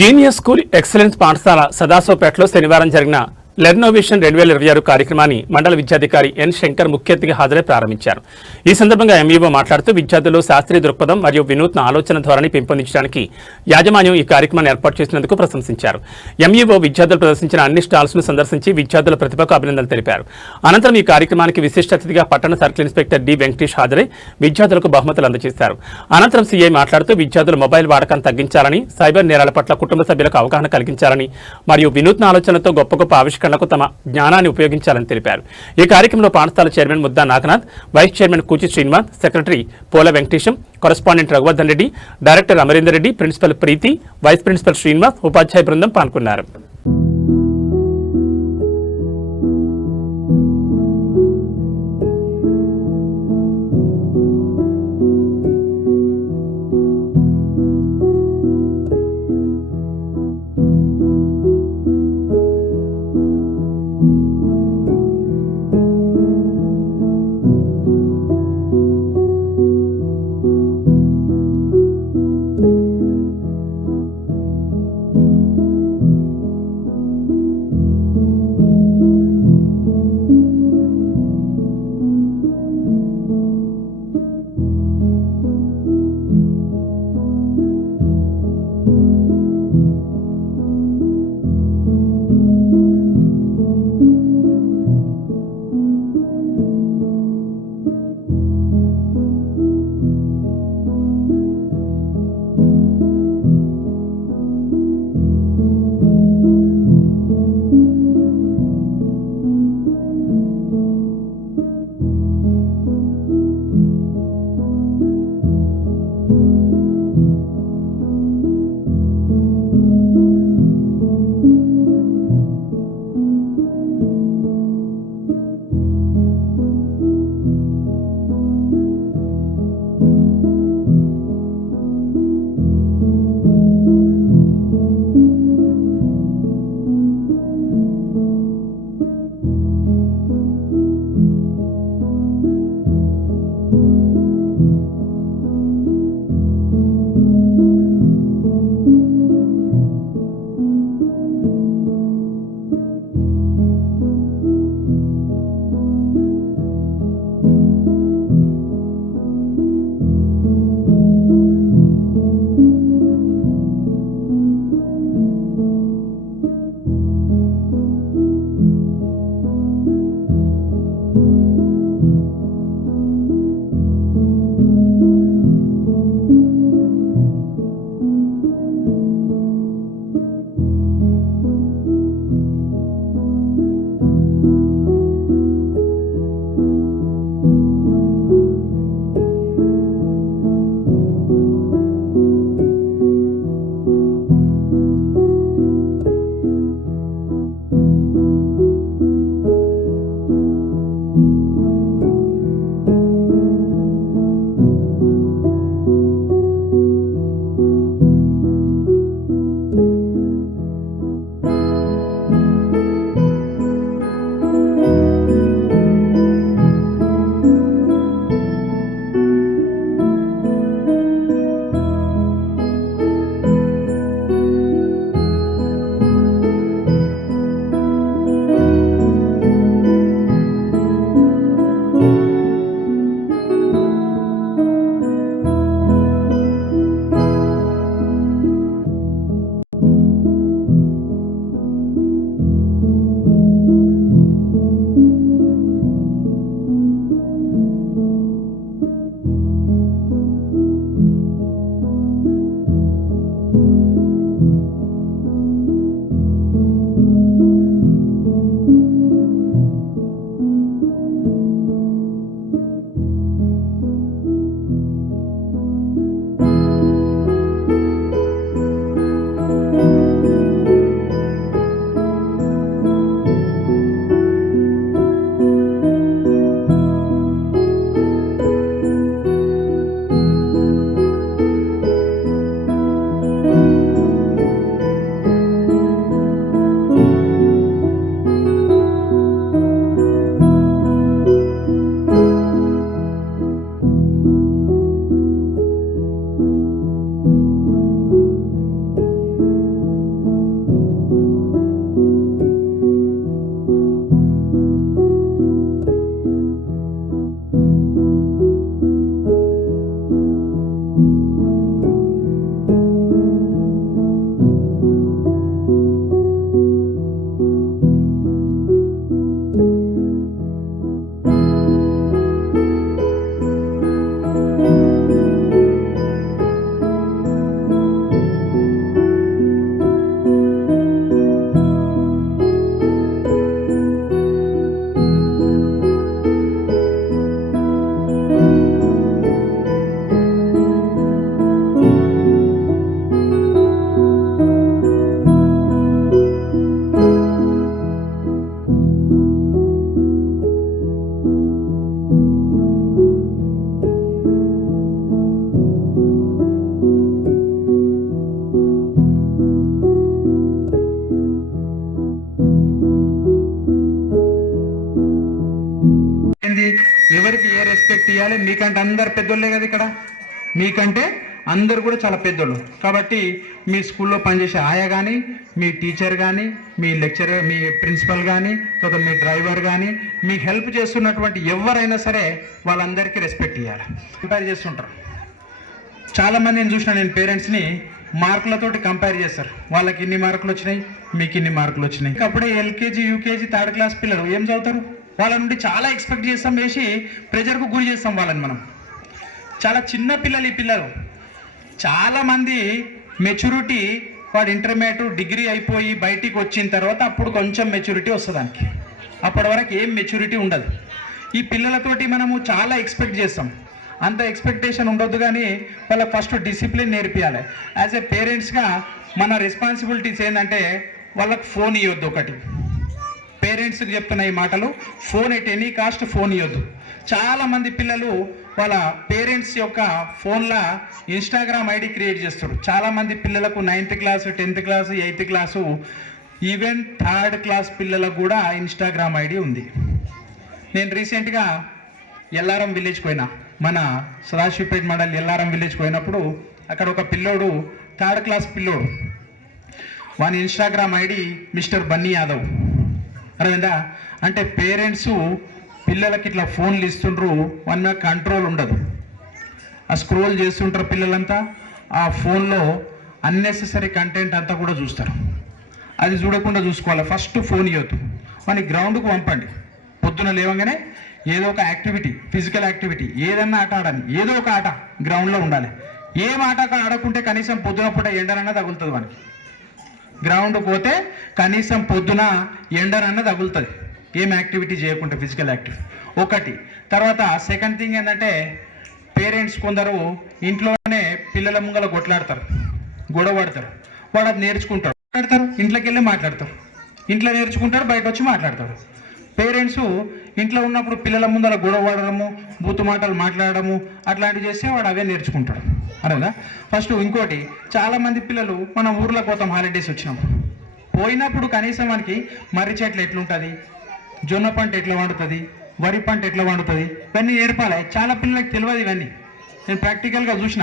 Genius school excellence పాఠశాల సదాశివపేటలో శనివారం జరిగిన లెర్నోవేషన్ 2026 కార్యక్రమాన్ని మండల విద్యాధికారి ఎన్ శంకర్ ముఖ్య అతిథిగా హాజరై ప్రారంభించారు. ఈ సందర్భంగా ఎంఈఓ మాట్లాడుతూ విద్యార్థుల్లో శాస్త్రీయ దృక్పథం మరియు వినూత్న ఆలోచన ధోరణి పెంపొందించడానికి యాజమాన్యం ఈ కార్యక్రమాన్ని ఏర్పాటు చేసినందుకు ప్రశంసించారు. ఎంఈఓ విద్యార్థులు ప్రదర్శించిన అన్ని స్టాల్స్ ను సందర్శించి విద్యార్థుల ప్రతిభకు అభినందనలు తెలిపారు. అనంతరం ఈ కార్యక్రమానికి విశిష్ట అతిథిగా పట్టణ సర్కిల్ ఇన్స్పెక్టర్ డి వెంకటేష్ హాజరై విద్యార్థులకు బహుమతులు అందజేశారు. అనంతరం సీఐ మాట్లాడుతూ విద్యార్థులు మొబైల్ వాడకాన్ని తగ్గించాలని, సైబర్ నేరాల పట్ల కుటుంబ సభ్యులకు అవగాహన కలిగించాలని మరియు వినూత్న ఆలోచనలతో గొప్ప గొప్ప ఆవిష్కరణలకు తమ జ్ఞానాన్ని ఉపయోగించాలని తెలిపారు. ఈ కార్యక్రమంలో పాఠశాల chairman Mudda Nagnath, vice chairman Kuchi Srinivas, secretary Pola Venkatesham, correspondent Raghuvardhan Reddy, director Amarender Reddy, principal Preethi, vice principal Srinivas, ఉపాధ్యాయ బృందం పాల్గొన్నారు. రెస్పెక్ట్ ఇవ్వాలి. మీకంటే అందరు పెద్దోళ్ళే కదా ఇక్కడ, మీకంటే అందరు కూడా చాలా పెద్దోళ్ళు. కాబట్టి మీ స్కూల్లో పనిచేసే ఆయా కానీ, మీ టీచర్ కానీ, మీ లెక్చరర్, మీ ప్రిన్సిపల్ కానీ, తర్వాత మీ డ్రైవర్ కానీ, మీకు హెల్ప్ చేస్తున్నటువంటి ఎవరైనా సరే వాళ్ళందరికీ రెస్పెక్ట్ ఇవ్వాలి. కంపేర్ చేస్తుంటారు చాలామంది. నేను చూసిన, నేను పేరెంట్స్ని మార్కులతోటి కంపేర్ చేస్తారు. వాళ్ళకి ఇన్ని మార్కులు వచ్చినాయి, మీకు ఇన్ని మార్కులు వచ్చినాయి. అప్పుడే ఎల్కేజీ, యూకేజీ, థర్డ్ క్లాస్ పిల్లలు ఏం చదువుతారు? వాళ్ళ నుండి చాలా ఎక్స్పెక్ట్ చేస్తాం, వేసి ప్రెజర్కు గురి చేస్తాం వాళ్ళని. మనం చాలా చిన్న పిల్లలు, ఈ పిల్లలు చాలామంది మెచ్యూరిటీ, వాడు ఇంటర్మీడియట్ డిగ్రీ అయిపోయి బయటికి వచ్చిన తర్వాత అప్పుడు కొంచెం మెచ్యూరిటీ వస్తుంది దానికి. అప్పటి వరకు ఏం మెచ్యూరిటీ ఉండదు. ఈ పిల్లలతోటి మనము చాలా ఎక్స్పెక్ట్ చేస్తాం. అంత ఎక్స్పెక్టేషన్ ఉండొద్దు, కానీ వాళ్ళకి ఫస్ట్ డిసిప్లిన్ నేర్పియాలి. యాజ్ ఏ పేరెంట్స్గా మన రెస్పాన్సిబిలిటీస్ ఏంటంటే వాళ్ళకి ఫోన్ ఇవ్వద్దు. ఒకటి పేరెంట్స్కి చెప్తున్న ఈ మాటలు, phone at any cost phone ఇవ్వద్దు. చాలామంది పిల్లలు వాళ్ళ పేరెంట్స్ యొక్క ఫోన్లో ఇన్స్టాగ్రామ్ ఐడి క్రియేట్ చేస్తారు. చాలామంది పిల్లలకు 9th class, 10th class, 8th class, even 3rd class పిల్లలకు కూడా ఇన్స్టాగ్రామ్ ఐడి ఉంది. నేను రీసెంట్గా ఎల్లారం విలేజ్కి పోయినా, మన సదాశివపేట మండల్ ఎల్లారం విలేజ్కి పోయినప్పుడు అక్కడ ఒక పిల్లోడు, 3rd క్లాస్ పిల్లోడు, వాని Instagram ID mister Bunny Yadav. అర్థమైందా? అంటే పేరెంట్స్ పిల్లలకి ఇట్లా ఫోన్లు ఇస్తుండ్రు, వాని మీద కంట్రోల్ ఉండదు. ఆ స్క్రోల్ చేస్తుంటారు పిల్లలంతా, ఆ ఫోన్లో అన్నెసెసరీ కంటెంట్ అంతా కూడా చూస్తారు. అది చూడకుండా చూసుకోవాలి. ఫస్ట్ ఫోన్ ఇవ్వద్దు. వాని గ్రౌండ్కు పంపండి. పొద్దున లేవగానే ఏదో ఒక యాక్టివిటీ, ఫిజికల్ యాక్టివిటీ, ఏదన్నా ఆట ఆడాలి. ఏదో ఒక ఆట గ్రౌండ్లో ఉండాలి. ఏం ఆట ఆడకుంటే కనీసం పొద్దున పూట ఎండనన్నా తగులుతుంది వానికి. గ్రౌండ్కి పోతే కనీసం పొద్దున ఎండనన్నా తగులుతుంది, ఏం యాక్టివిటీ చేయకుంటే, ఫిజికల్ యాక్టివిటీ ఒకటి. తర్వాత సెకండ్ థింగ్ ఏంటంటే, పేరెంట్స్ కొందరు ఇంట్లోనే పిల్లల ముంగల కొట్లాడతారు, గొడవ పడతారు. వాడు అది నేర్చుకుంటారు, ఇంట్లోకి వెళ్ళి మాట్లాడతారు. ఇంట్లో నేర్చుకుంటారు, బయట వచ్చి మాట్లాడతాడు. పేరెంట్స్ ఇంట్లో ఉన్నప్పుడు పిల్లల ముందర గొడవ పడడము, బూతు మాటలు మాట్లాడడము అట్లాంటివి చేస్తే వాడు అవే నేర్చుకుంటాడు. అరేనా? ఫస్ట్ ఇంకోటి, చాలామంది పిల్లలు మనం ఊర్లో పోతాం హాలిడేస్ వచ్చినప్పుడు, పోయినప్పుడు కనీసం మనకి మర్రి చెట్లు ఎట్లుంటుంది, జొన్న పంట ఎట్లా వండుతుంది, వరి పంట ఎట్లా వండుతుంది, ఇవన్నీ నేర్పాలి. చాలా పిల్లలకి తెలియదు ఇవన్నీ. నేను ప్రాక్టికల్గా చూసిన.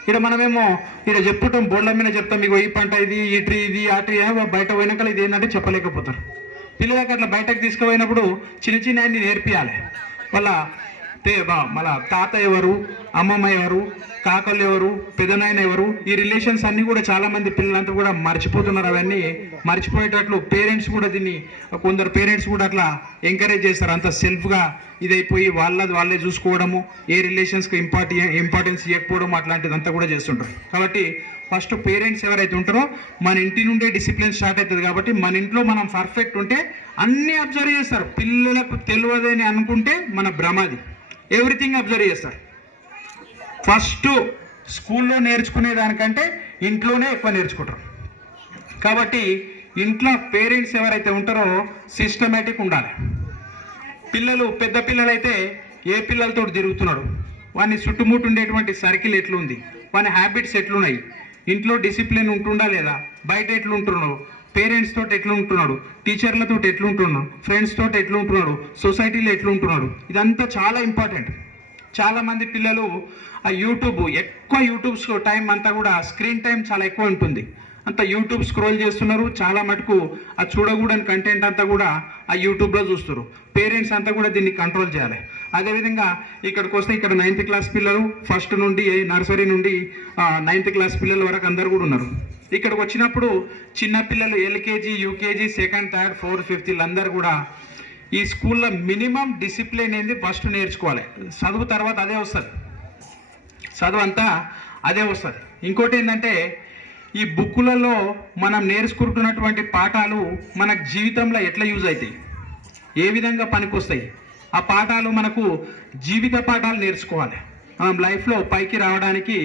ఇక్కడ మనమేమో ఇక్కడ చెప్పుకుంటాం, బోర్డుల మీద చెప్తాం, మీకు ఈ పంట ఇది, ఈ ట్రీ ఇది, ఆ ట్రీ, బయట పోయినాక ఇది ఏంటంటే చెప్పలేకపోతారు. పిల్లలకి అట్లా బయటకు తీసుకుపోయినప్పుడు చిన్న చిన్న అన్ని నేర్పియాలి. మళ్ళా తాత ఎవరు, అమ్మమ్మ ఎవరు, కాకలు ఎవరు, పెదనాయన ఎవరు, ఈ రిలేషన్స్ అన్నీ కూడా చాలామంది పిల్లలంతా కూడా మర్చిపోతున్నారు. అవన్నీ మర్చిపోయేటట్లు పేరెంట్స్ కూడా దీన్ని, కొందరు పేరెంట్స్ కూడా అట్లా ఎంకరేజ్ చేస్తారు. అంత సెల్ఫ్గా ఇదైపోయి వాళ్ళే చూసుకోవడము, ఏ రిలేషన్స్కి ఇంపార్టెన్స్ ఇవ్వకపోవడం అట్లాంటిదంతా కూడా చేస్తుంటారు. కాబట్టి ఫస్ట్ పేరెంట్స్ ఎవరైతే ఉంటారో మన ఇంటి నుండే డిసిప్లిన్ స్టార్ట్ అవుతుంది. కాబట్టి మన ఇంట్లో మనం పర్ఫెక్ట్ ఉంటే అన్నీ అబ్జర్వ్ చేస్తారు. పిల్లలకు తెలియదని అనుకుంటే మన భ్రమది. ఎవ్రీథింగ్ అబ్జర్వ్ చేస్తారు. ఫస్ట్ స్కూల్లో నేర్చుకునే దానికంటే ఇంట్లోనే ఎక్కువ నేర్చుకుంటారు. కాబట్టి ఇంట్లో పేరెంట్స్ ఎవరైతే ఉంటారో సిస్టమేటిక్ ఉండాలి. పిల్లలు పెద్ద పిల్లలైతే ఏ పిల్లలతో తిరుగుతున్నాడు, వాని చుట్టుముట్టు ఉండేటువంటి సర్కిల్ ఎట్లుంది, వాని హ్యాబిట్స్ ఎట్లున్నాయి, ఇంట్లో డిసిప్లిన్ ఉంటుందా లేదా, బయట ఎట్లుంటున్నాడు, పేరెంట్స్ తోటి ఎట్లుంటున్నాడు, టీచర్లతో ఎట్లుంటున్నాడు, ఫ్రెండ్స్ తోటి ఎట్లుంటున్నాడు, సొసైటీలో ఎట్లుంటున్నాడు, ఇదంతా చాలా ఇంపార్టెంట్. చాలామంది పిల్లలు ఆ యూట్యూబ్స్ టైం అంతా కూడా స్క్రీన్ టైం చాలా ఎక్కువ ఉంటుంది. అంత యూట్యూబ్ స్క్రోల్ చేస్తున్నారు. చాలా మటుకు ఆ చూడకూడని కంటెంట్ అంతా కూడా ఆ యూట్యూబ్లో చూస్తారు. పేరెంట్స్ అంతా కూడా దీన్ని కంట్రోల్ చేయాలి. అదేవిధంగా ఇక్కడికి వస్తే ఇక్కడ 9th క్లాస్ పిల్లలు, ఫస్ట్ నుండి నర్సరీ నుండి 9th క్లాస్ పిల్లల వరకు అందరు కూడా ఉన్నారు. ఇక్కడికి వచ్చినప్పుడు చిన్న పిల్లలు LKG, UKG, 2nd, 3rd, 4th, 5th వీళ్ళందరూ కూడా ఈ స్కూల్లో మినిమం డిసిప్లిన్ ఏంది ఫస్ట్ నేర్చుకోవాలి. చదువు తర్వాత అదే వస్తుంది, చదువు అంతా అదే వస్తుంది. ఇంకోటి ఏంటంటే, ఈ బుక్కులలో మనం నేర్చుకుంటున్నటువంటి పాఠాలు మన జీవితంలో ఎట్లా యూజ్ అవుతాయి, ఏ విధంగా పనికొస్తాయి, ఆ పాఠాలు మనకు జీవిత పాఠాలు నేర్చుకోవాలి. మనం లైఫ్లో పైకి రావడానికి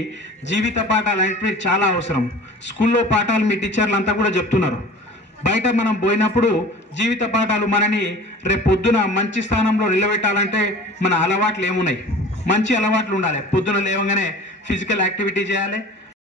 జీవిత పాఠాలు అనేవి చాలా అవసరం. స్కూల్లో పాఠాలు మీ టీచర్లు అంతా కూడా చెప్తున్నారు. బయట మనం పోయినప్పుడు జీవిత పాఠాలు మనని రేపు పొద్దున మంచి స్థానంలో నిలబెట్టాలంటే మన అలవాట్లు ఏమున్నాయి, మంచి అలవాట్లు ఉండాలి. పొద్దున లేవగానే ఫిజికల్ యాక్టివిటీ చేయాలి,